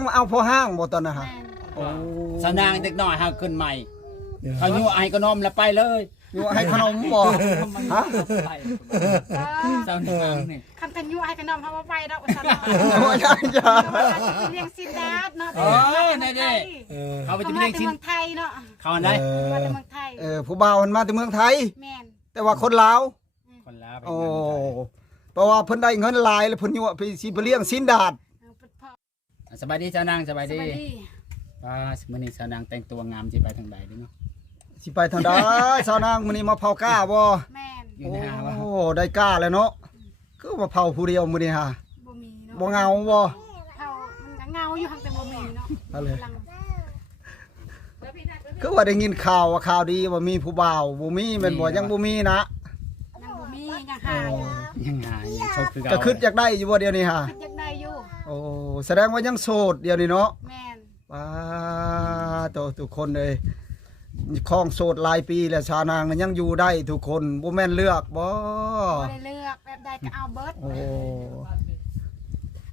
งมาเอาพอห้างบ่ตอนน่ะฮะโอ้ สนางเด็กน้อยหาขึ้นใหม่เขายั่วไอ้ขนมแล้วไปเลย อยู่ให้ขนมบ่ฮะ เจ้านางนี่ คำกันยั่วให้กันน้องเขาว่าไปดอกสัน บ่ใช่จ้ะ เลี้ยงซินดาดเนาะ นี่ดิเขาไป เขา จะ มา เลี้ยง จาก ชิ้น เมืองไทยเนาะ เขาอันใด มาจากเมืองไทย ผู้บ่าวมันมาจากเมืองไทย แม่น แต่ว่าคนลาว คนลา โอ้เพราะว่าเพิ่นได้เงินหลายแล้วเพิ่นยั่วไปสิไปเลี้ยงสินดาด สบายดีเจ้านางสบาย ส ดี วัสดี ว่ามื้อนี้เจ้านางแต่งตัวงามสิไปทางใดดิเนาะ สิไปทางใดสาวนางมื้อนี้มาเผากล้าบ่ แม่น อยู่ในหาว่า โอ้ได้กล้าแล้วเนาะคือว่าเผาผู้เดียวมื้อนี้ฮะ บ่มีเนาะ บ่เหงาบ่ เขามันก็เงาอยู่ข้างแต่บ่มีเนาะ อะไร กำลัง คือว่าได้ยินข่าวว่าข่าวดีว่ามีผู้บ่าวบ่มีแม่นบ่ยังบ่มีนะ ยังบ่มียังหาอยู่ ยังหายังชอบคือ ก็ เก่า คิดอยากได้อยู่บ่เดี๋ยวนี้ฮะ คิดยังได้อยู่ โอ้แสดงว่ายังโสดเดี๋ยวนี้เนาะ แม่น ว้าตัวทุกคนเลยคลองโสดหลายปีแล้วชาวนางน่ะยังอยู่ได้ทุกคนบ่แม่นเลือกบ่ บ่ได้เลือกแบบใดก็เอาเบิด โอ้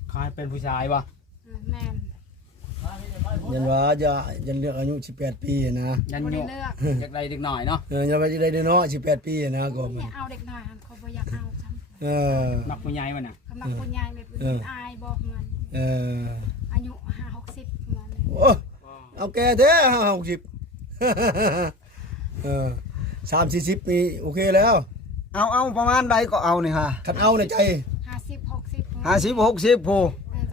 เขาให้เป็นผู้ชายบ่ แม่น ยันว่ายันเลือกอายุ18ปีนะ ยัน บ่ อ ได้ ยู่ เลือก อยากได้เด็กน้อยเนาะ ยันว่าจะได้เนาะ18ปีนะก็มัน เนี่ยเอาเด็กน้อยหันเขาบ่อยากเอาซ้ำ เออ มักผู้ใหญ่มันน่ะ กำลังคุณยายไม่เป็นอายบอกมัน เออ อายุ50-60มัน โอ้เอาแกแท้60เออ30-40ปีโอเคแล้ว เอาประมาณใดก็เอานี่ฮะ คันเอาในใจ 50-60 50 60ผู้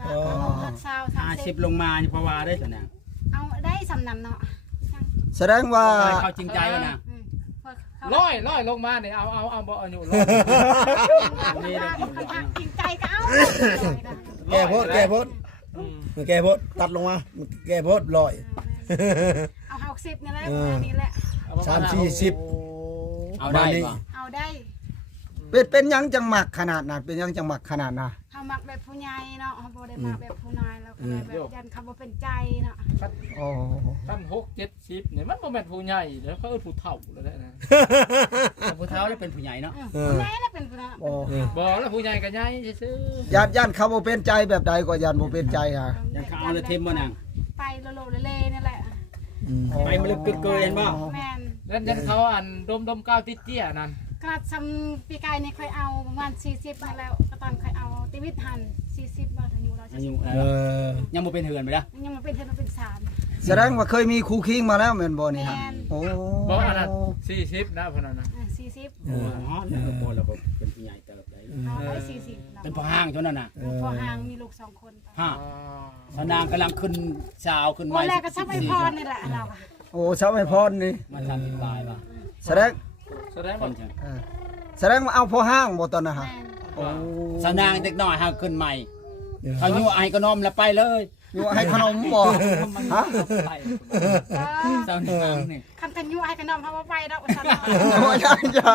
ก็เอารักษา50ลงมานี่เพราะว่าได้เจ้านาง เอาได้สำนันเนาะ แสดงว่า เขาจริงใจแล้วนะ ร้อยลงมาเนี่ยเอาบ่อายุร้อย จริงใจก็เอา แกโพดแกโพดตัดลงมาแกโพดลอย เอา60นี่แหละนี่แหละ 30-40 เอาได้บ่ เอาได้ เป็นหยังจังหมักขนาดนั้นเป็นหยังจังหมักขนาดน่ะ เฮามักแบบผู้ใหญ่เนาะเฮาบ่ได้มาแบบผู้น้อยแล้วก็เลยแบบยันเขาบ่เป็นใจเนาะ โอ้ ตั้ง6-70เนี่ยมันบ่แม่นผู้ใหญ่เดี๋ยวเขาผู้เฒ่าแล้วได้นะ ผู้เฒ่าแล้วเป็นผู้ใหญ่เนาะ ผู้ใหญ่แล้วเป็นผู้น้อย โอ้ บ่แล้วผู้ใหญ่ก็ใหญ่ซื่อ ญาติเขาบ่เป็นใจแบบใดก็ญาติบ่เป็นใจฮะ ยังเขาเอาเลยเทมบ่นาง ไปโลๆเล่ๆนี่แหละ ไปมันเลยปิดเกยเห็นบ่ แม่น ๆแล้วนั้นเขาอันดมก้าวติดเตี้ยนั่น กระซำปีกายนี่ค่อยเอาประมาณ40มาแล้วก็ตอนค่อยเอาติวิตหัน40บาทอายุเรา อายุ เออ ยังบ่เป็นเหือนไปแล้ว ยังมาเป็นเทนเป็น3 แสดงว่าเคยมีคู่คิงมาแล้วแม่นบ่นี่ฮะโอ้ บ่อันนั้น40นะเพิ่นน่ะนะ 40 อ๋อแล้วก็บ่แล้วก็เป็นผู้ใหญ่เติบได้ เอาไป40 เป็นพ่อห้างเท่านั้นน่ะ พอห่างมีลูก2คนไป ฮะสนางกำลังขึ้นสาวขึ้น โอ้ ไว้ แรกก็ซับไอพรนี่แหละเรา โอ้ชาวไอพรนี่ มาทำตายป่ะ แสดง แสดง ค ว่าน ใช่ แสดงว่าเอาพอห้างบ่ตอนน่ะฮะ แม่น โอ้ สนางเด็กน้อยหาขึ้นใหม่เขายั่วไอ้ขนมแล้วไปเลย อยู่ให้ขนมบ่ฮะ เจ้านางนี่ คำกันยั่วให้กันน้องเขาว่าไปดอกสัน บ่ใช่จ้ะ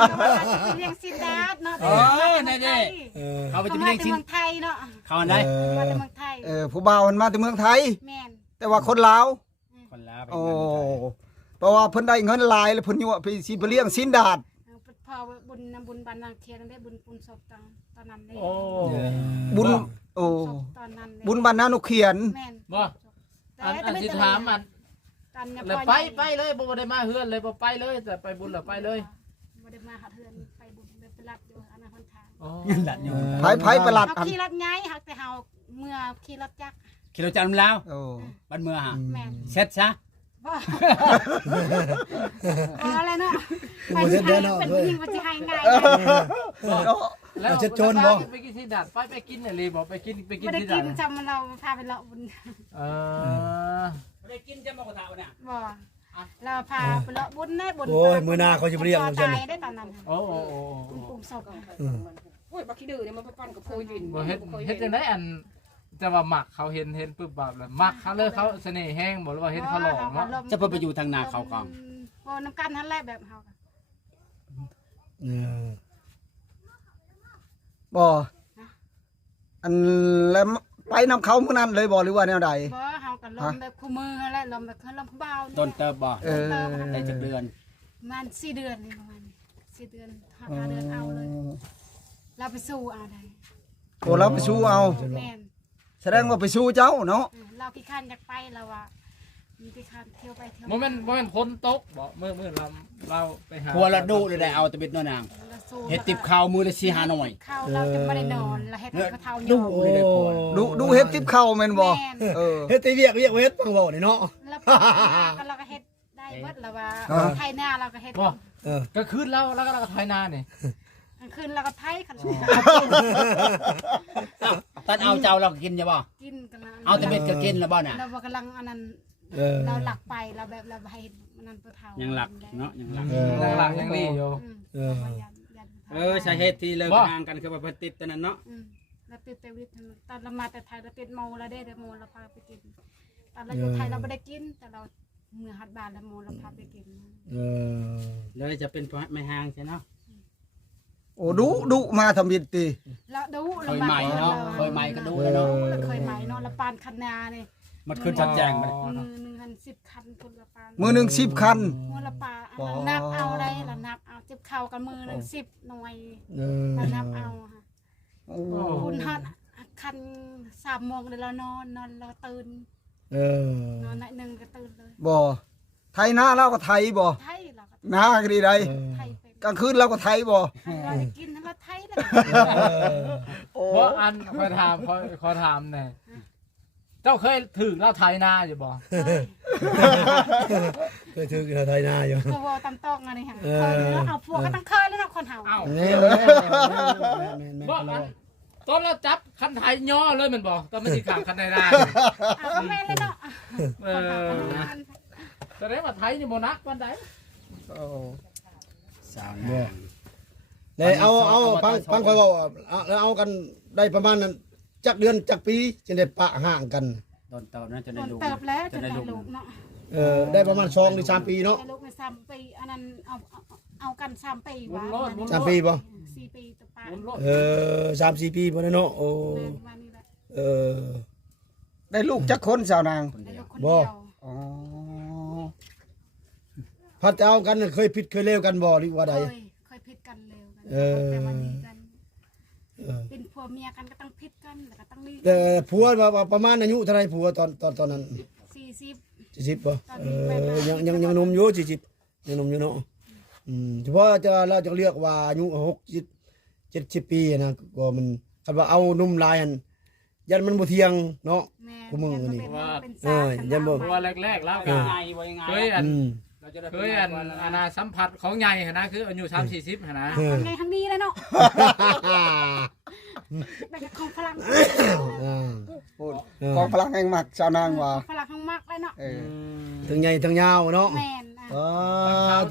เลี้ยงซินดาดเนาะ นี่ดิ เออ เขาไป เขา จะ มา เลี้ยง จาก ชิ้น เมืองไทยเนาะ เขาอันใด มาจากเมืองไทย ผู้บ่าวมันมาจากเมืองไทย แม่น แต่ว่าคนลาว คนลาไป โอ้เพราะว่าเพิ่นได้เงินหลายแล้วเพิ่นยั่วไปสิไปเลี้ยงสินดาด พอบุญบรรณาเทียนได้บุญปุนศพตอนนั้นได้ โอ้ บุญโอ้ ตอนนั้น บุญบรรณานุเขียน แม่น บ่อันสิถามอันแล้วไปเลยบ่ได้มาเฮือนเลยบ่ไปเลยแต่ไปบุญแล้วไปเลย บ่ได้มาหาเทือนไปบุญไปรับอยู่อันนั้นคนทาง อ๋อ หลัดอยู่ ไผประหลัด เขา อัน ขี่รถย้ายหักแต่เฮาเมื่อขี่รถจักร คิโลจันทร์แล้ว โอ้ บ้านเมืองฮะ แม่น เช็ดซะ บ่อะไรเนาะไปสิให้เป็นผู้หญิงบ่สิให้ง่าย แล้วจะโจรบ่ไปกินที่ดัดไปกินน่ะเลยบ่ไปกิน บ่ได้ ที่ กิ ดั น ด จำเราพาไปเลาะบุญ เออ ไม่ได้กินจะมากระทะเนี่ย บ่เราพาไปเลาะบุญได้บุญ โอ้ยมื้อหน้าเขาจะไปเรียก ต จัง ายได้ตอนนั้น โอ้ บุญปุ่มศพ โอ้ยบักขี้ดื้อเนี่ยมันไปปั้นกับโพยวิน บ่เฮ็ดจังได๋อันจะว่ามักเขาเห็นปึ๊บแบบแล้วมักเขาเลยเขาเสน่ห์แห้งบ่หรือว่าเห็นเขาหล่อเนาะ จะเพิ่นไปอยู่ทางนาเขากอง บ่น้ำกันหั่นแหละแบบเฮา เออ บ่อันแล้วไปนำเขามื้อนั้นเลยบ่หรือว่าแนวใด บ่เฮาก็ลมแบบคู่มือหั่นแหละลมแบบลมผู้บ่าว ต้นเติบบ่ เออ ได้จักเดือน ประมาณ4เดือนนี่ประมาณนี้4เดือน5เดือนเอาเลยเราไปสู้เอาได้ โอ้เราไปสู้เอา แม่น แสดงว่าไปสู้เจ้าเนาะ เราขี้คันอยากไปเราว่ามีขี้คันเที่ยวไปเที่ยว บ่แม่นพ้นตกบ่มื้อเราไปหา พัวละดุเลยได้เอาตะบิดน้อยนางเฮ็ดติบข้าวมือละ4-5หน่อย ข้าวเราจะไม่ได้นอนเราเฮ็ดกระเทาหย ดุ อก เลยได้พัว ดูเฮ็ดติบเข้าแม่นบ่ แม่น เออ เฮ็ดแต่เวียกเฮ็ดฟังเว้านี่เนาะ แล้วก็เราก็เฮ็ดได้เบิดแล้วว่า อ่า ไทยหน้าเราก็เฮ็ด บ่ เออ ก็คืนเราแล้วก็ไทยนานี่ กลางคืนเราก็ไทยขัน ตอนเอาเจ้าเราก็กินใช่บ่ กินกันนะ เอาตะบิดก็กินแล้วบ่น่ะ เรากำลังอันนั้น เออ เราหลักไปเราแบบเราให้มันนั้นตัวเท่า ยั ยัง หลักเนาะยังหลัก หลังๆยังดีอยู่ เออ สาเหตุที่เลิกทางกันคือว่าเพิ่นติดตอนนั้นเนาะ เราติดเตวิทตอนเรามาแต่ไทยเราติดโมเราได้แต่โมเราพาไปกินตอนเราอยู่ไทยเราไม่ได้กินแต่เราเมื่อฮัดบานแล้วโมเราพาไปกิน เออ เลยจะเป็นไม่ห่างใช่เนาะ โอ้ดุมาทำบิดติ แล้วดู เคยใหม่เนาะเคยใหม่ก็ดูแล้วเนาะ เคยใหม่เนาะละปานคันนาเนี่ย มันขึ้นชัดแจ้งมัน 10 คันคนละปาน มือหนึง10คัน มือละปานับเอาได้ละนับเอาจิบเข่ากันมือหนึ่ง10 หน่วย เออ ละนับเอาค่ะ โอ้ คุณฮอดคัน3 โมงเลยเรานอนเราตื่น เออน อนหนึ่งก็ตื่นเลย บ่ไทยนาเราก็ไทยบ่ ไทยเราก็ นาก็ดีได้ ไทยเป็น กลางคืนเราก็ไทยบ่ เราได้กินแล้วไทยเลย โอ้ บ่อันคอยถามแน่เจ้าเคยถึงเราไทยนาอยู่บ่ เคยถือกันไทยนาอยู่ ตัววอตำตอกอะไรค่ะเคยแล้วเอาพวกก็ต้องเคยแล้วเนาะคนเฮา เอ้า แม่ บ่อันตอนเราจับคันไทยย่อเลยแมันบ่ตอนมันสิขังคันไทยนา เอาแม่เลยเนาะ เออแสดงว่าไทยนี่บ่นักปานใด โอ้ สาว บ่ นาง เลยเอาฟังค่อยเว้าแล้วเอากันได้ประมาณนั้นจักเดือนจักปีจึงได้ปะห่างกัน โดนเต่าน่าจะ ค ได้ น ลูก เติบแล้วจะ ได้ ได้ ลูก ลูกเนาะ ได้ประมาณ2 หรือ 3 ปีเนาะ ได้ลูกใน3 ปีอันนั้นเอากัน3 ปีวะ 3 ปีบ่ 4 ปีตัวปลา บุญโลด 3-4 ปีบ่ได้เนาะโอ้ แม่ว่านี่แหละ เออ ได้ลูกจักคนสาวนาง ได้ลูกคน บ่ เดียว อ๋อ พัดเอากันเคยผิดเคยเลวกันบ่หรือว่าใด เคยผิดกันเร็วกัน เออ แต่วันนี้กัน เออ เป็นผัวเมียกันก็ต้องผิดกันแล้วก็ต้องรี แต่ผัวว่าประมาณอายุเท่าไหร่ผัวตอนนั้น 40 40บ่ยังหนุ่มอยู่40ยังหนุ่มอยู่เนาะเฉพาะเราจะเรียกว่าอายุ60 70 ปีนะก็มันคันว่าเอาหนุ่มหลายอันยันมันบ่เที่ยงเนาะ แม่ กูมึงนี่ เป็น เออยันบ่ เพราะว่าแรกๆแล้ว ยั ก็ งไงว่ายังไง เคยอัน เราจะได้ เคยอันอาณาสัมผัสของใหญ่หั่นนะคืออายุ30-40หั่นนะ ไงทั้งนี้เลยเนาะแต่ก็ของฝรั่ง พูดกองพลังแห่งหมักสาวนางว่า ฝรั่งทั้งมากเลยเนาะ เออ ทั้งใหญ่ทั้งยาวเนาะ แม่น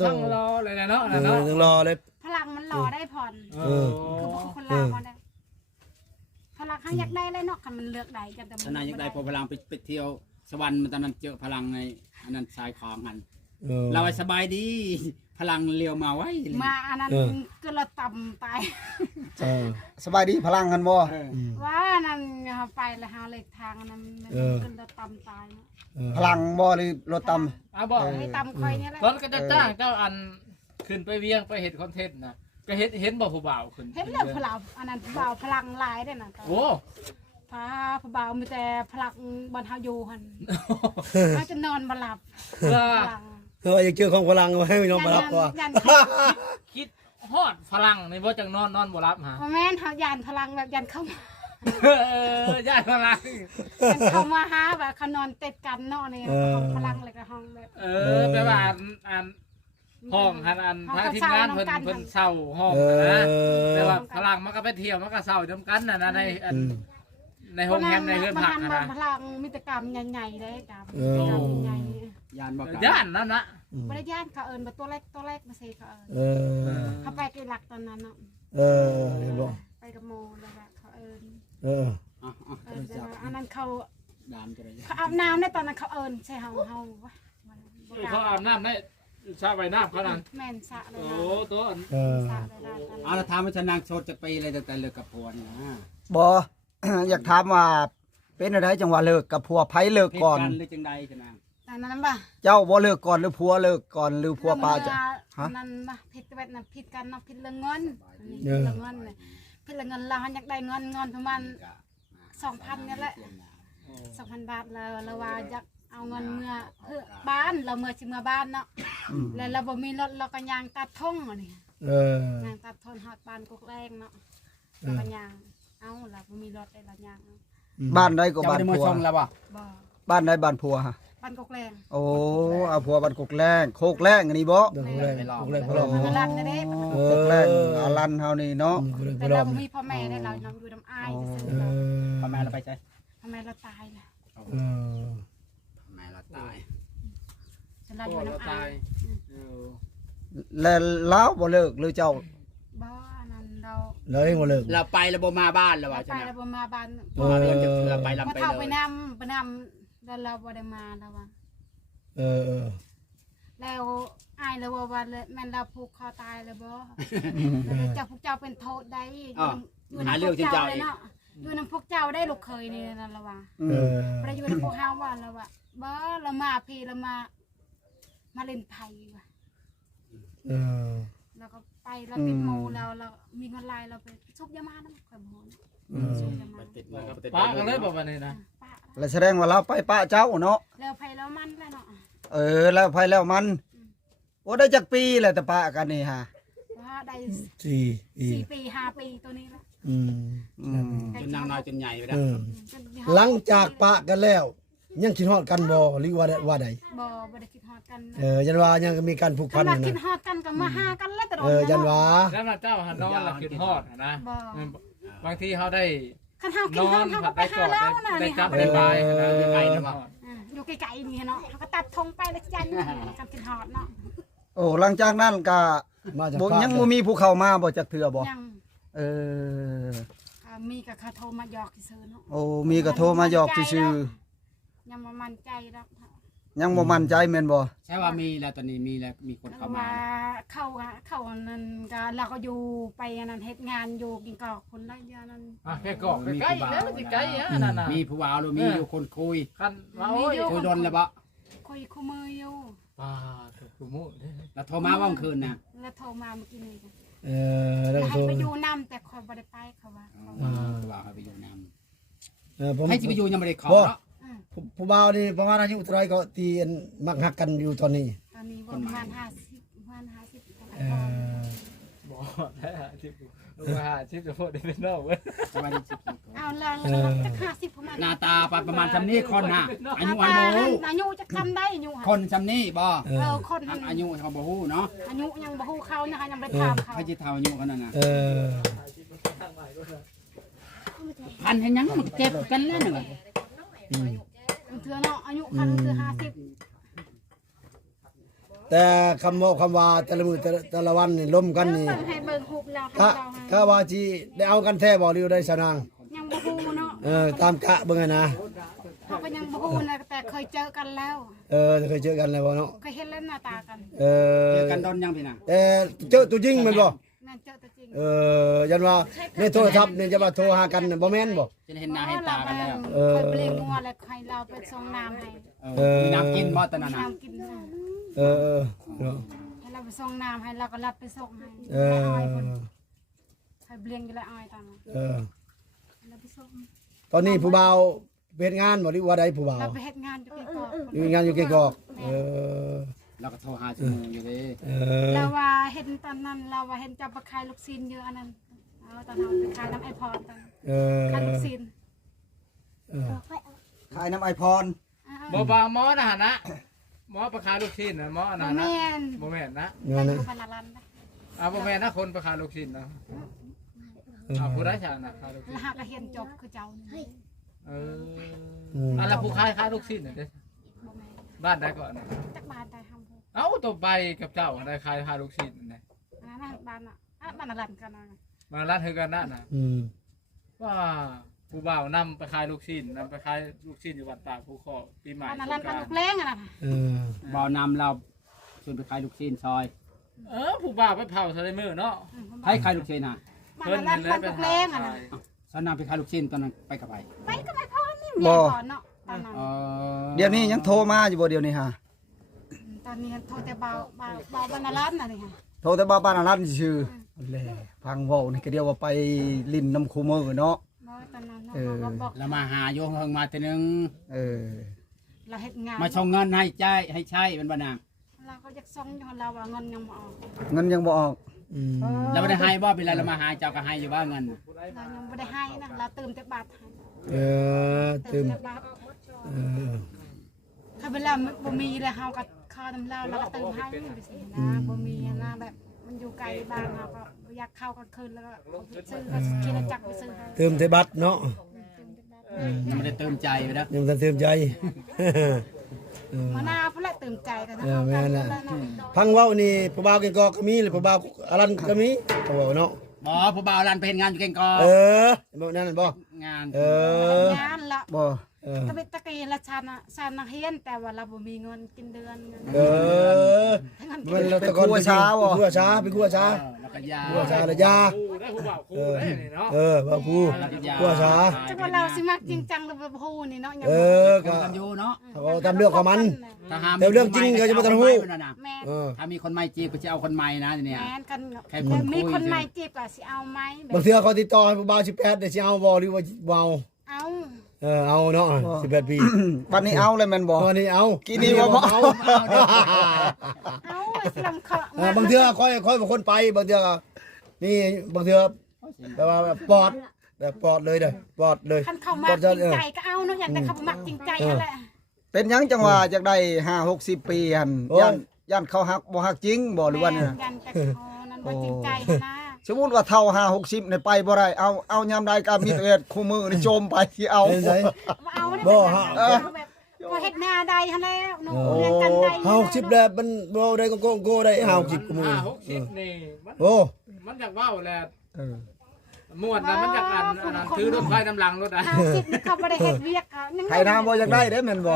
ทั้งรอเลยนะเนาะ ทั้งรอเลย ฝรั่งมันหล่อได้ผ่อน เออ คือพวกคนลาวมาได้ฝรั่งเขาอยากได้เลยเนาะคันมันเลือกได้กันแต่ ชนะยังได้พอพลังไปเที่ยวสวรรค์มันตอนนั้นเจอพลังในอันนั้นสายคลองหันเราไว้สบายดีพลังเลี้ยวมาไว้ มาอันนั้นก็เราต่ำตาย สบายดีพลังกันบ่ ว่านั่นไปแล้วหาเลขทางนั้นก็เราต่ำตายเนาะ พลังบ่หรือรถตำ อ่ะบอก ให้ต่ำคอยเนี่ยแหละ ตอนก็จะจ้างเจ้าอันขึ้นไปเวียงไปเห็นคอนเทนต์นะก็เห็นบ่ผู้บ่าวขึ้น เห็นแล้วพลังอันนั้นเบาพลังลายได้น่ะ โอ้ พาผู้บ่าวมีแต่พลังบนเฮาอยู่หั่นเขาจะนอนบ่หลับพลัง อยากเจอของพลังไว้ให้น้องมารับว่า ยัน คิดฮอดฝรั่งในบ่จังนอนบ่รับหา แม่นเฮายันพลังแบบยันเข้ามา ญาติฝรั่ง ยันเข้ามาหาแบบเขานอนติดกันเนาะนี่พลังเลยก็ห้องแบบ แปลว่าอันห้องอันทางทีมงานเพิ่นเช่าห้องนะแปลว่าฝรั่งมันก็ไปเที่ยวมันก็เช่าจำกันน่ะนะในโรงแรมในเรือนพักนะ พลังมีแต่กรรมใหญ่ๆเลยกรรมใหญ่ ยานบอก ย่านนั่นนะ บริญาณเขาเอิญมาตัวเล็กมาสิเขาเอิญเขาไปกี่หลักตอนนั้นเนาะ เห็นบ่ ไปกับโมเลยแบบเขาเอิญ จับ อันนั้นเขา ดามจะได้ เขาอาบน้ำในตอนนั้นเขาเอิญใช่เฮาเขาอาบน้ำได้ชาใบน้ำเขานั่น แม่นสะเลย โอ้ตัว สะเลย เอาละทำให้ชนะโชดจะปีเลยแต่เลิกกับพวนนะ บ่ อยากถามว่าเป็นอะไรจังหวะเลิกกับผัวไผเลิกก่อน หรือจังใดชนะ ตอนนั้นป่ะ เจ้าบ่เลิกก่อนหรือผัวเลิกก่อนหรือผัวปาจะ นั่นป่ะผิดแบบนั้นผิดกันเนาะผิดเรื่องเงินผิดเรื่องเงินผิดเรื่องเงินเราอยากได้เงินประมาณ 2,000นี่แหละ2,000 บาทแล้วเราว่าอยากเอาเงินเมื่อบ้านเราเมื่อสิเมื่อบ้านเนาะแล้วเราบ่มีรถเราก็ย่างตัดทงอันนี้ ย่างตัดทนฮอดบ้านกุกแรงเนาะแล้วก็ย่างเอาเราบ่มีรถได้เราย่างเอา บ้านใดก็ เจ้า บ้าน ได้มา ผัว ส่งแล้วบ่ บ่ บ้านใดบ้านผัวฮะ บ้านกุกแรง โอ้เอาผัวบ้านกกแรงโคกแรงอันนี้บ่ เดี๋ยวแรงแรงพลัง มันรัดได้เด้ โคกแรงอารันเฮานี่เนาะ แต่เราบ่มีพ่อแม่ได้เรานำอยู่น้ำอ้ายซื่อๆเรา พ่อแม่เราไปใช้ พ่อแม่เราตายแล้ว พ่อแม่เราตาย แต่เราอยู่น้ำอ้าย แล้วลาวบ่เลิกหรือเจ้า บ่นั่นเรา แล้วเองบ่เลิก เราไปแล้วบ่มาบ้านแล้ว เรา ว่า ไป จัง แล้วบ่มาบ้าน มาเดือนจะเทื่อไปลำ บ่ ไป เท่า เล ไป ย นำแล้วเราบ่ได้มาแล้วว่า แล้วอ้ายเลยว่าแม่นเราผูกคอตายเลยบ่เจ้าพวกเจ้าเป็นโทษได้อยู่ในพวกเจ้าเลยเนาะอยู่ในพวกเจ้าได้ลูกเคยนี่นั่นละว่าบ่ได้อยู่ในพวกเฮาว่าแล้วว่าบ่เรามาพี่เรามาเล่นไผว่ะแล้วก็ไปเราติดโมแล้วเรามีเงินลายเราไปซุบยามานํข่อยบ่ซุบยามา ติดมาก็ติด ป้ากันเลยบอกว่านี่นะ ป้า แล้วแสดงว่าเราไปป้าเจ้าเนาะ แล้วไผแล้วมันแล้วเนาะ แล้วไผแล้วมันโอ้ได้จักปีแล้วแต่ป้ากันนี่ฮะ ว่าได้ 4 4 ปี 5 ปีตัวนี้ละ จนนางน้อยจนใหญ่ไปแล้ว หลังจากปะกันแล้ว ยังคิดฮอดกันบ่หรือว่าใด บ่ได้คิดฮอดกัน ยันว่ายังมีการผูกพัน ถ้า นะ คิดฮอดกันก็มาหากันแล้วแต่โดน ยันว่า แล้วมาเจ้าหันนอนหลับกินฮอดนะ บ่ บางทีเขาได้ คันเฮากิ น น อ ฮอด น เฮา ผั ก็ ด ไป ได้ก หา อด แล้วนะ ได้ นี่ จั ค่ะ บได้บายนะได้ไปนะ อยู่ไกลๆนี่เนาะเขาก็ตัดธงไปแล้วจันกันกินฮอดเนาะ โอ้หลังจากนั้นก็ มาจาก บ่ ปะ ยังบ่มีผู้เข้ามาบ่จักเทื่อบ่ ยัง เออ มีกับคาโทรมาหยอกซื่อเนาะ โอ้มีก็โทรมาหยอกซื่อ ยังบ่มั่นใจดอก ๆยังบ่มั่นใจแม่นบ่ ใช่ว่ามีแล้วตอนนี้มีแล้วมีคนเข้ามา ว่าเข้านั้นก็เราก็อยู่ไปอันนั้นเฮ็ดงานอยู่กินกอกคนละอย่างนั้น แค่กอกใกล้แล้วสิใกล้อ่ะนั่นน่ะ มีผู้บ่าวหรือมีอยู่คนคุย คันว่าโอ้ย คุยโดนแล้วบ่ คุยคู่มืออยู่ ป้าถูกมุ้ง แล้วโทรมาว่าเมื่อคืนน่ะ แล้วโทรมาเมื่อกี้นี่จ้ะ แล้ว ให้ โทร ไปอยู่นำแต่คอยบ่ได้ไปเขาว่า ผู้บ่าวให้ไปอยู่น ผม ำให้สิไปอยู่ยังไม่ได้ขอเนาะ ผู้บ่าวนี่ประมาณอายุเท่าไหร่ก็ตีมักฮักกันอยู่ตอนนี้ ตอนนี้ประมาณ50ประมาณ50คน บอกได้ชิปว่าชิปจะพูดได้เป็นนอกเว้ย สบายดีสิ เอาแล้วจัก50ประมาณ หน้าตาประมาณซำนี้คนน่ะอายุอัน ตา บ่ฮู้ อายุจะทำได้อายุ คนซำนี้บ่ คน อายุเขาบ่ฮู้เนาะ อายุยังบ่ฮู้เขานะคะยังบ่ได้ถามเขา ให้สิเท่าอายุเขานั่นน่ะ เออ พันให้ยังเจ็บกันแล้วนึง เทื่อเนาะอายุคันเทื่อ50 แต่คำว่าแต่ละมือแต่ละวันนี่ล้มกันนี่ ให้เบิ่งฮูบแล้ว ถ้าว่าจีได้เอากันแท้บ่หรือได้สนาง ยังบ่ฮู้เนาะ ตามกะเบิ่งนะ เขาก็ยังบ่ฮู้นะแต่เคยเจอกันแล้ว เคยเจอกันแล้วบ่เนาะ เคยเห็นแล้วหน้าตากัน เจอกันดอนยังพี่น่ะ แต่เจอตัวจริงแมันบ่ นั่นเจอตัวจริง ยันว่าในโทรศัพท์นี่จะมาโทรหากันบ่แม่นบ่ จะเห็นหน้าเห็นตากันแล้ว เคยเปลี่ยนงัวแล้วใครเราไปส่งน้ำให้ มีน้ำกินบ่ตอนนั้นน่ะ น้ำกิน ให้เราไปส่งน้ำให้เราก็รับไปส่งให้ใครเปลี่ยนอยู่แล้วอ้อยตอนนั้นเราไปส่ง ตอนนี้ผู้บ่าวเฮ็ดงานบ่หรือว่าใดผู้บ่าว เราไปเฮ็ดงานอยู่ที่เกาะ อยู่งานอยู่เกกอกเราก็โทรหาชั่วโมงอยู่เด้ เราว่าเห็นตอนนั้นเราว่าเห็นจับไปขายลูกชิ้นเยอะอันนั้นตอนเราไปขายน้ำไอพอตอนขายลูกชิ้น ขายน้ำไอพร บ่บาหมอนะนะหมอประคาลูกชิ้นนะหมอนะนะบ่แม่นนะ งานอยู่พนารันนะ บ่แม่นนะคนประคาลูกชิ้นนะผู้ได้ชานะคาลูกชิ้น แล้วหากระเห็นจบคือเจ้า แล้วผู้ขายลูกชิ้นน่ะเด้ บ่แม่ บ้านใดก่อน จักบาทได้ทำบ่ เอ้าตัวไปกับเจ้าได้ขายลูกชิ้นนั่น นั่นบ้านอ่ะบ้านนารันกันนะ มาร้านเฮอกันนั่นน่ะว่าผู้บ่าวนำไปขายลูกชิ้นนำไปขายลูกชิ้นอยู่วัดตากภูคอปีใหม่ บ้านนารันบ้านลูกเล้งอ่ะนะ บ่าวนำเราชวนไปขายลูกชิ้นซอย ผู้บ่าวไปเผาใส่มือเนาะ ให้ขายลูกชิ้นน่ะ บ้านนารันบ้านลูกเล้งอ่ะนะ สนามไปขายลูกชิ้นตอนนั้นไปกับไป ไปก็ไปพอนี่เมียก่อนเนาะตอนนั้น เดี๋ยวนี้ยังโทรมาอยู่บ่เดี๋ยวนี้ฮะ ตอนนี้โทรแต่เบาบ้านนารันน่ะนี่ค่ะ โทรแต่บ้านอารันซื่อแหละพังเว้านี่ก็เดียวว่าไปลิ้นน้ำคูมือเนาะ บ่ ตอนนั้นเราบอก แล้วมาหาโยงเฮิงมาทีนึง เออ เราเฮ็ดงาน มาชงเงินให้ใจให้ใช้เป็นบ่นาง เราก็อยากส่งอยู่เราว่าเงินยังบ่ออก เงินยังบ่ออก อืม แล้วบ่ได้ให้บ่เป็นไรเรามาหาเจ้าก็ให้อยู่ว่าเงิน เรายังบ่ได้ให้นะเราเติมแต่บาทให้ เออเติม แต่บาท เออ ถ้าเวลาบ่มีแล้วเฮาก็เข้าน้ำเหล้าเราก็เติมให้ไปสินะบ่มีนะแบบมันอยู่ไกลบ้านเราก็อยากเข้ากลางคืนแล้วก็ซื้อก็ขี่รถจักรไปซื้อให้ เติมแต่บัตรเนาะ ยังไม่ได้เติมใจไปนะ ยังทันเติมใจ มาหน้าเพิ่นละเติมใจกัน เออ เฮา แม่ กัน น แล้ น่ะ วเนาะ พังเว้านี่ผู้บ่าวเก่งกอก็มีหรือผู้บ่าวอลันก็มีเขาบอกเนาะ บ่ผู้บ่าวรันไปเฮ็ดงานอยู่เก่งกอ เออบ่นั่นน่ะบ่ งาน เออ งานละ บ่ เออ ตะเบ็ดตะกีละชันนักเรียนแต่ว่าเราบ่มีเงินกินเดือนเงิน เออ เงินกิ มัน น เราตะกอนไปกู้ช้าไปกู้ช้า แล้วก็ยา กู้ช้าละยา คู่ได้ผู้บ่าวคู่ได้นี่เนาะ เออบ่กู้กู้ช้า จังว่าเราสิมักจริงจังหรือบ่ฮู้นี่เนาะยัง เอ บ่ อ ค ก็ นกันอยู่เนาะ เขาตามเรื่องของมัน ถ้าหา แต่เรื่องจริงเขาจะบ่ทันรู้ แม่ เออ ถ้ามีคนใหม่จีบก็จะเอาคนใหม่นะทีเนี้ย แม่นกัน แค่คนคุย มีคนใหม่จีบก็สิเอาไหมแบบ บางเทื่อเขาติดต่อให้ผู้บ่าว18ได้สิเอาบ่หรือว่าบ่เอา เอา เอาเนาะ18ปี บัดนี้เอาเลยแม่นบ่ ตอนนี้เอา กินนี่บ่เอา เอาไอ้สิลำเคาะ บางเทื่อค่อยบางคนไปบางเทื่อนี่บางเทื่อแต่ว่าแบบปอดเลยเด้อปอดเลย คันเข้ามาจริงใจก็เอาเนาะอย่างแต่เขาบ่มักจริงใจนั่นแหละ เป็นหยังจังว่าอยากได้5-60 ปีหั่นย่านเขาฮักบ่ฮักจริงบ่หรือว่าเนี่ย ยันแต่เขานั้นบ่จริงใจนะ สมมุติว่าเท่า5-60นี่ไปบ่ได้เอายามใดก็มีแต่คู่มือนี่โจมไปที่เอา เป็นไส บ่เอาได้ บ่ แบบ ฮะ แบบบ่เฮ็ดหน้าใดหั่นแล้วหนูเรียนกันใด 60แล้วมันบ่ได้ก็โกได้60กูมือ 60นี่มัน โอ้ มันอยากเว้าแหละ เออ ม่วนนะมันอยากอันนั้นถือรถไฟน้ำหลังรถอ่ะ 50นี่เขาบ่ได้เฮ็ดเวียกอ่ะ ไทยนาบ่อยากได้เด้แม่นบ่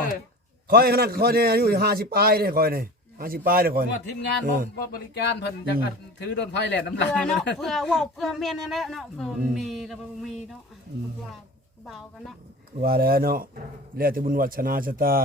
คอยขนาดคอยเนี่ยอายุ50ปลายเด้คอยนี่50ปลายเด้คอย ม่ นี่ วนทีมงานบ่บริการเพิ่นอยากอันถือรถไฟแล่นน้ำหลั เพื่ ง อเนาะเพื่อเว้าเพื่อเมียนนั่นแหละเนาะเพื่อมีแล้วบ่มีเนาะว่าเบากันเนาะ ว่าแล้วเนาะแล้วแต่บุญวัฒนาชะตา